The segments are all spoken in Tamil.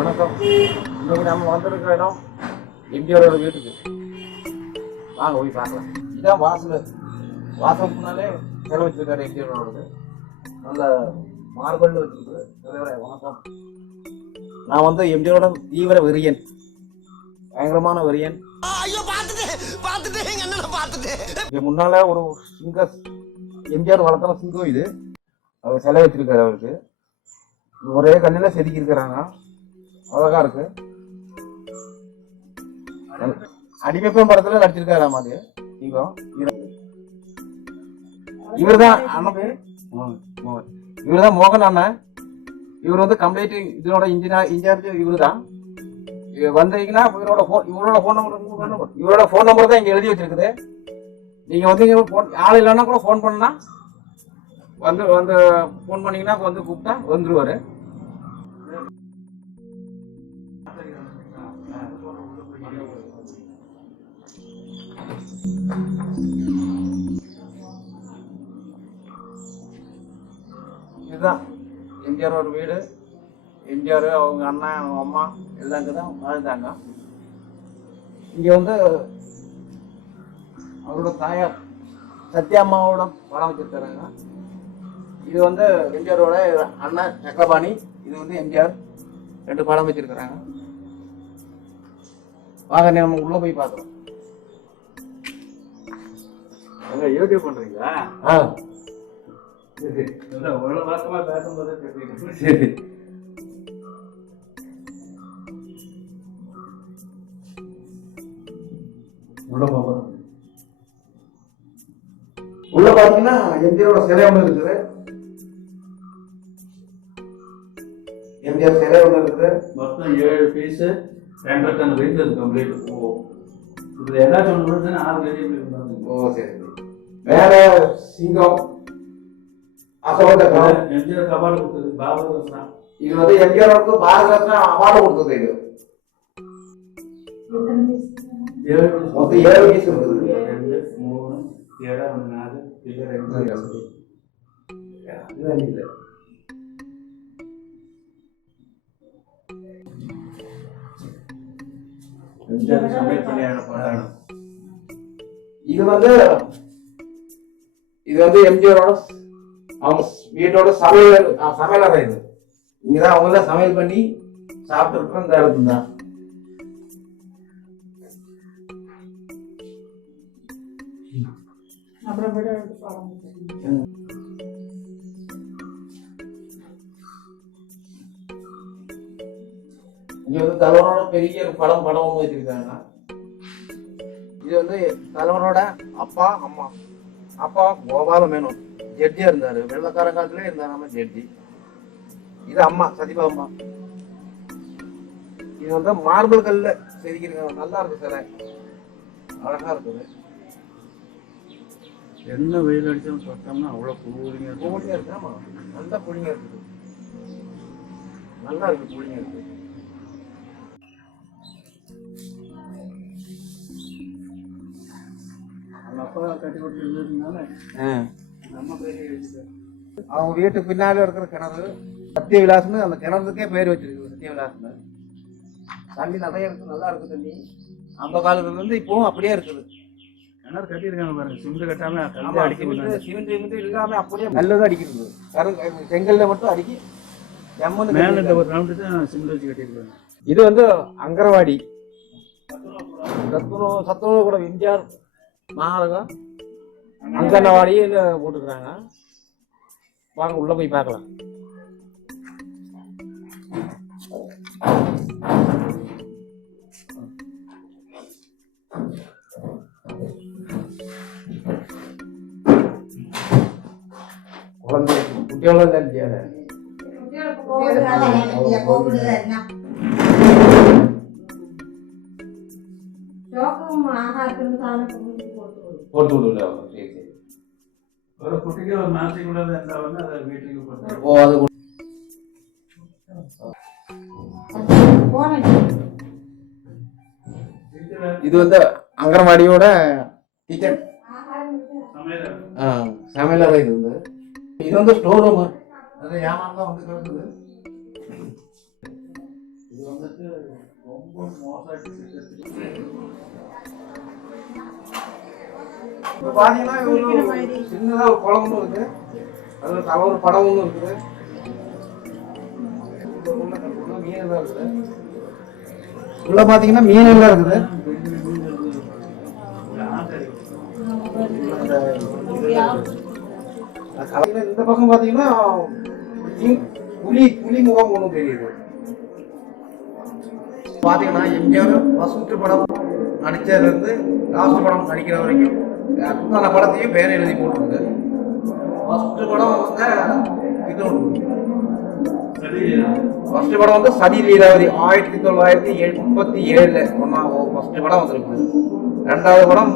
வணக்கம். இன்னைக்கு நம்ம வந்திருக்கிற இடம் எம்ஜிஆரோட வீட்டுக்கு. வாங்க போய் பார்க்கலாம். இதான் வாசல். வாசல் முன்னாலே செலவு வச்சிருக்காரு எம்ஜிஆரோடது நல்ல மார்பல் வச்சிருக்காரு. வணக்கம். நான் வந்து எம்ஜிஆரோட தீவிர வெறியன். பயங்கரமான வெறியன். முன்னால ஒரு சிங்க எம்ஜிஆர் வளர்த்தன சிங்கம் இது அவர் சிலை வச்சிருக்காரு அவருக்கு. ஒரே கல்லில் செதுக்கி இருக்கிறாங்க அழகா இருக்கு. அடிமைப்பம் படத்துல நடிச்சிருக்காரு அது. சிங்கம் இவர் தான் அண்ணன் பேர்? இவர் தான் மோகன் அண்ணன் இவர் வந்து கம்ப்ளீட் இதனோட இன்ஜினியர் இன்சார்ஜ் இவர் தான் வந்தீங்கன்னா இவரோட ஃபோன் இவரோட ஃபோன் நம்பர் இவரோட ஃபோன் நம்பர் தான் இங்கே எழுதி வச்சிருக்குது. நீங்கள் வந்து இங்க ஆள் இல்லைன்னா கூட ஃபோன் பண்ணால் வந்து வந்து ஃபோன் பண்ணீங்கன்னா வந்து கூப்பிட்டா வந்துடுவார் இதுதான். எம்ஜிஆரோட வீடு. எம்ஜிஆர் அவங்க அண்ணன் அவங்க அம்மா எல்லாம் இங்கே தான் வாழ்ந்தாங்க. இங்கே வந்து அவரோட தாயார் சத்யாம்மாவோட படம் வச்சுருக்காங்க. இது வந்து எம்ஜிஆரோட அண்ணன் சக்கரபாணி இது வந்து எம்ஜிஆர் ரெண்டு படம் வச்சிருக்கிறாங்க வாங்க நம்ம உள்ளே போய் பார்க்குறோம் அங்க யூடியூப் பண்றீங்களா? ஆ. சரி. இல்ல, ஒரு மாசமா பேசும்போதே சரி. உள்ள உள்ள பாத்தீங்கன்னா எம்ஜிஆரோட சிலை ஒன்று இருக்குது. எம்ஜிஆர் சிலை ஒன்று இருக்குது. மொத்தம் ஏழு பீஸ் ரெண்டரை டன் வெயிட் அது கம்ப்ளீட் ஓ. இது ஏதாச்சும் ஒன்று ஆறு இருந்தாங்க ஓ சரி. மேல சிங்கம் அசோக சக்கரம் எம்ஜிஆர் கபால் கொடுத்தது பாபர் தான் இது வந்து எம்ஜிஆருக்கு பாரத ரத்னா அவார்டு கொடுத்தது இது. மொத்தம் ஏழு பீஸ் இருக்குது ரெண்டு மூணு நாலு இது வந்து இது வந்து எம்ஜிஆரோட அவங்க வீட்டோட சமையல் சமையலறை இது. இங்கதான் அவங்க தான் சமையல் பண்ணி சாப்பிட்டு இருக்கிற இந்த இடத்துல தான். இங்க வந்து தலைவரோட பெரிய ஒரு படம் படம் ஒன்று வச்சிருக்காங்க. இது வந்து தலைவரோட அப்பா அம்மா. அப்பா கோபால மேனோன் ஜட்ஜியா இருந்தாரு. வெள்ளக்கார காலத்துல இருந்தாரு நம்ம ஜட்ஜி. இது அம்மா சதிபா அம்மா. இது வந்து மார்பிள் கல்ல செதுக்கிருக்காங்க நல்லா இருக்கு சிலை. அழகா இருக்குது. என்ன வெயில் அடிச்சாலும் தொட்டோம்னா அவ்வளோ கூலிங்க கூலிங்கா இருக்கு. ஆமா நல்லா கூலிங்கா இருக்குது. நல்லா இருக்கு கூலிங்கா இருக்கு அவங்க வீட்டு பின்னால இருக்கிற கிணறு சத்திய விலாசம்னு அந்த கிணறுக்கே பேர் வச்சிருக்கு சத்திய விலாசம்னு தண்ணி நிறைய இருக்கு நல்லா இருக்கு தண்ணி. அந்த காலத்துல இருந்து இப்பவும் அப்படியே இருக்குது. கிணறு கட்டியிருக்காங்க பாருங்க சிமெண்ட் கட்டாம கல்வி அடிக்க முடியாது. சிமெண்ட் சிமெண்ட் இல்லாம அப்படியே நல்லதான் அடிக்கிறது. கரு செங்கல்ல மட்டும் அடிக்கி மேல இந்த. ஒரு ரவுண்டு தான் சிமெண்ட் வச்சு கட்டியிருக்காங்க. இது வந்து அங்கரவாடி. சத்துணவு சத்துணவு கூட எம்ஜிஆர் மகாலகம் அங்கனவாடி போட்டுக்கிறாங்க. வாங்க உள்ள போய் பார்க்கலாம். குழந்தை குட்டியோட இல்லையா போட்டு விடுல சரி சரி ஒரு குட்டிக்கு அதை வீட்டுக்கு போட்டு ஓ அது இது வந்து அங்கன்வாடியோட கிச்சன் சமையல் சமையலறை இது வந்து. இது வந்து ஸ்டோர் ரூம் அது ஏமாந்தா வந்து கிடக்குது. இப்போ பார்த்தீங்கன்னா ஒரு சின்னதா ஒரு குளமும் இருக்குது அதில் அதுல தலை ஒரு படம் ஒன்று இருக்குது. உள்ள மீன் எல்லாம் இருக்குது உள்ள பார்த்தீங்கன்னா மீன் எல்லாம் இருக்குது. அந்த கலையில இந்த பக்கம் பார்த்தீங்கன்னா புலி புலி முகம் ஒன்றும் தெரியுது. பார்த்தீங்கன்னா எம்ஜிஆர் ஃபர்ஸ்ட் படம் நடித்ததுலேருந்து லாஸ்ட் படம் நடிக்கிற வரைக்கும். அத்தனை படத்தையும் பேர் எழுதி போட்டுருக்கு ஃபர்ஸ்ட் படம் வந்து இது ஃபர்ஸ்ட் படம் வந்து சதி லீலாவதி ஆயிரத்தி தொள்ளாயிரத்தி முப்பத்தி ஏழுல ஒன்னா ஃபர்ஸ்ட் படம் வந்திருக்கு. ரெண்டாவது படம்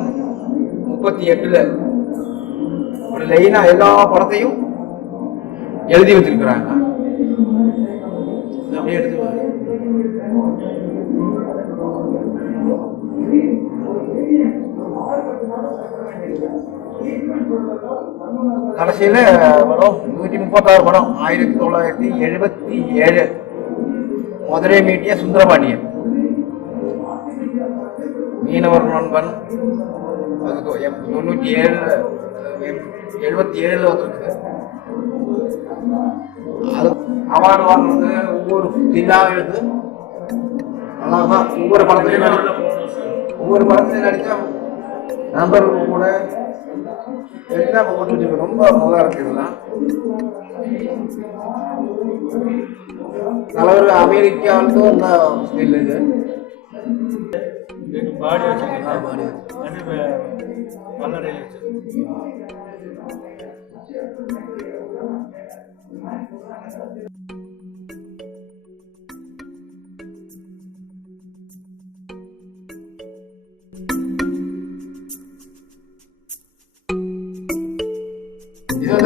முப்பத்தி எட்டுல. ஒரு லைனா எல்லா படத்தையும் எழுதி வச்சிருக்கிறாங்க. அப்படியே எடுத்து கடைசியில் படம் நூற்றி முப்பத்தாறு படம் ஆயிரத்தி தொள்ளாயிரத்தி எழுபத்தி ஏழு. மதுரை மீட்டிய சுந்தரபாண்டியன் மீனவர் நண்பன் அதுக்கு எப்- தொண்ணூற்றி ஏழு எழுபத்தி ஏழில் வந்துருக்கு. அது அவார்டு வாங்கினது ஒவ்வொரு தில்லாக எடுத்து அழகா ஒவ்வொரு படத்துலையும் ஒவ்வொரு படத்துலையும் நடிச்சா நண்பர்கள் கூட எல்லாம் போட்டு வச்சிருக்கு ரொம்ப நல்லா இருக்கு இதெல்லாம். தலைவர் அமெரிக்காவுக்கு இந்த ஸ்டில் இது. பாடி வச்சிருக்கேன் கல்லறை இது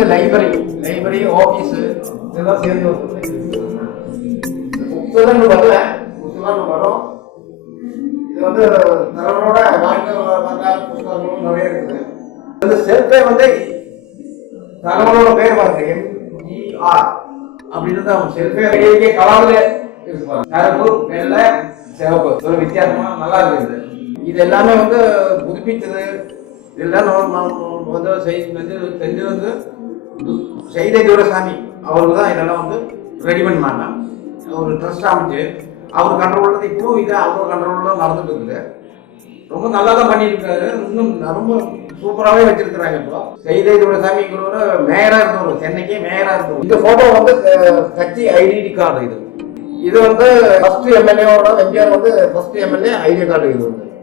லைப்ரரி லைப்ரரி ஆபீஸ் இதெல்லாம் சேர்ந்து புத்தகங்கள் வரல புத்தகங்கள் வரும். இது வந்து தலைவரோட வாழ்க்கை வரலாறு புத்தகங்களும் நிறைய இருக்குது. இந்த செல்ஃபே வந்து தலைவரோட பேர் பாருங்க எம்ஜிஆர் அப்படின்னு அவங்க செல்ஃபே வெளியே கலர்ல இருக்கு கருப்பு வெள்ளை சிவப்பு. ஒரு வித்தியாசமா நல்லா இருக்குது. இது எல்லாமே வந்து புதுப்பித்தது. இதெல்லாம் நம்ம- வந்து செய்- வந்து தெரிஞ்சு வந்து து- செய்தை அவர் தான் இதெல்லாம் வந்து ரெடி பண்ணாங்க. ஒரு ட்ரஸ்ட் அமைச்சு அவர் கண்ட்ரோலில் இப்போ இது அவர் கண்ட்ரோலில் நடந்துட்டு இருக்குது. ரொம்ப நல்லா தான் பண்ணியிருக்காரு. இன்னும் ரொம்ப சூப்பராகவே வச்சிருக்கிறாங்க இப்போ. செய்தை துரசாமிங்கிறவர் மேயராக இருந்தவர் சென்னைக்கே மேயராக இருந்தவர். இந்த ஃபோட்டோ வந்து கட்சி ஐடென்டி கார்டு இது. இது வந்து ஃபர்ஸ்ட் எம்எல்ஏவோட எம்ஜிஆர் வந்து ஃபர்ஸ்ட் எம்எல்ஏ ஐடி கார்டு இது. வந்து